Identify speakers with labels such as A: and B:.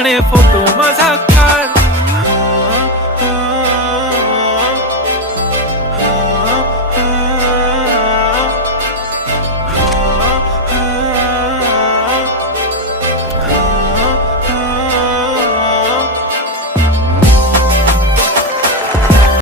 A: म्हणे फोटो माझा